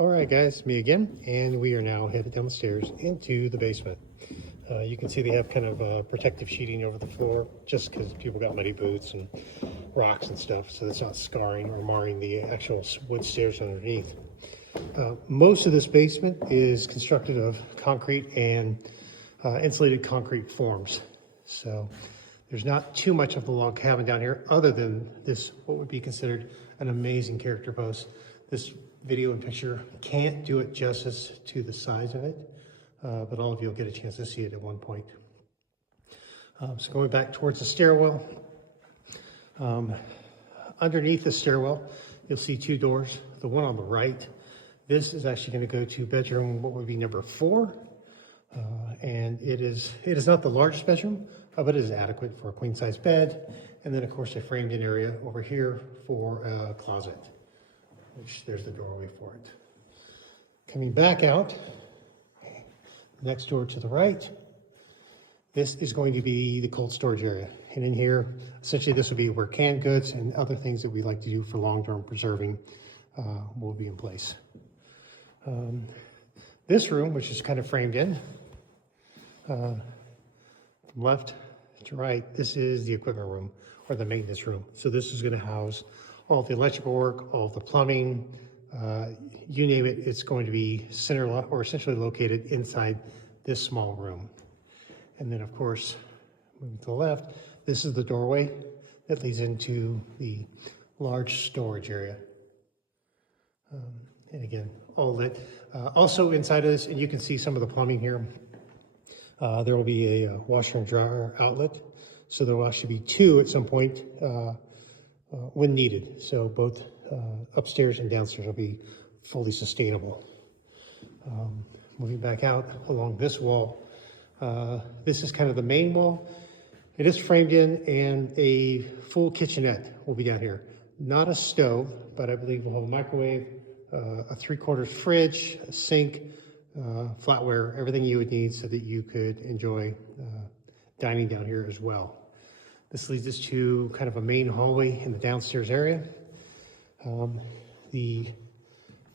All right, guys, me again, and we are now headed down the stairs into the basement. You can see they have kind of protective sheeting over the floor just because people got muddy boots and rocks and stuff, so it's not scarring or marring the actual wood stairs underneath. Most of this basement is constructed of concrete and insulated concrete forms, so there's not too much of the log cabin down here other than this, what would be considered an amazing character post. This video and picture can't do it justice to the size of it, but all of you will get a chance to see it at one point. So going back towards the stairwell, underneath the stairwell, you'll see two doors. The one on the right, this is actually going to go to bedroom, what would be number 4. And it is not the largest bedroom, but it is adequate for a queen size bed. And then of course a framed in area over here for a closet, which there's the doorway for it. Coming back out, next door to the right, this is going to be the cold storage area. And in here, essentially this will be where canned goods and other things that we like to do for long-term preserving will be in place. This room, which is kind of framed in, from left to right, this is the equipment room or the maintenance room. So this is going to house all the electrical work, all the plumbing, you name it, it's going to be or essentially located inside this small room. And then of course, moving to the left, this is the doorway that leads into the large storage area. And again, all lit. Also inside of this, and you can see some of the plumbing here, there will be a washer and dryer outlet. So there will actually be 2 at some point when needed. So both upstairs and downstairs will be fully sustainable. Moving back out along this wall, this is kind of the main wall. It is framed in, and a full kitchenette will be down here. Not a stove, but I believe we'll have a microwave, a 3/4 fridge, a sink, flatware, everything you would need so that you could enjoy dining down here as well. This leads us to kind of a main hallway in the downstairs area. The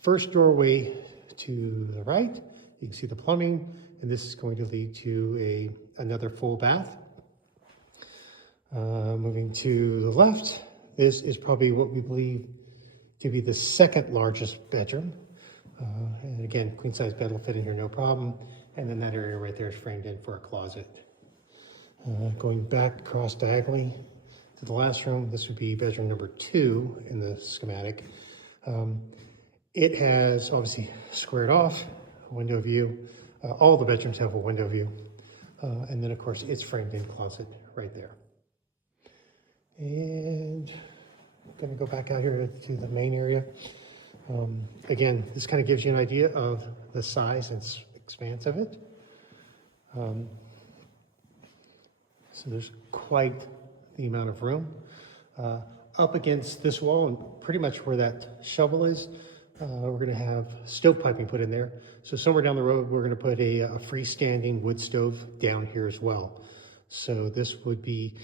first doorway to the right, you can see the plumbing, and this is going to lead to another full bath. Moving to the left, this is probably what we believe to be the second largest bedroom. And again, queen size bed will fit in here no problem. And then that area right there is framed in for a closet. Going back across diagonally to the last room, this would be bedroom number 2 in the schematic. It has obviously squared off, a window view. All the bedrooms have a window view. And then of course it's framed in closet right there. And I'm gonna go back out here to the main area. Again, this kind of gives you an idea of the size and expanse of it. So there's quite the amount of room. Up against this wall and pretty much where that shovel is, we're gonna have stove piping put in there. So somewhere down the road, we're gonna put a freestanding wood stove down here as well. So this would be,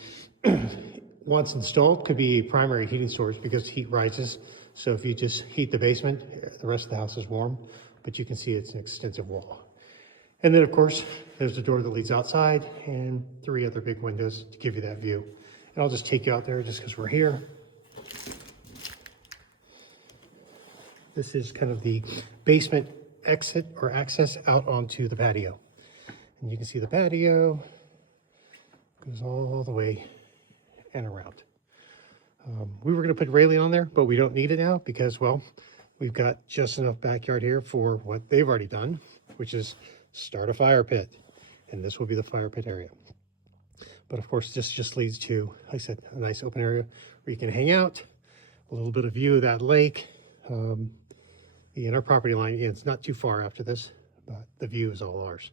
once installed, could be a primary heating source because heat rises. So if you just heat the basement, the rest of the house is warm, but you can see it's an extensive wall. And then of course, there's the door that leads outside and 3 other big windows to give you that view. And I'll just take you out there just because we're here. This is kind of the basement exit or access out onto the patio. And you can see the patio goes all the way and around. We were going to put railing on there, but we don't need it now because, well, we've got just enough backyard here for what they've already done, which is start a fire pit. And this will be the fire pit area. But of course, this just leads to, like I said, a nice open area where you can hang out, a little bit of view of that lake. In our property line, it's not too far after this, but the view is all ours.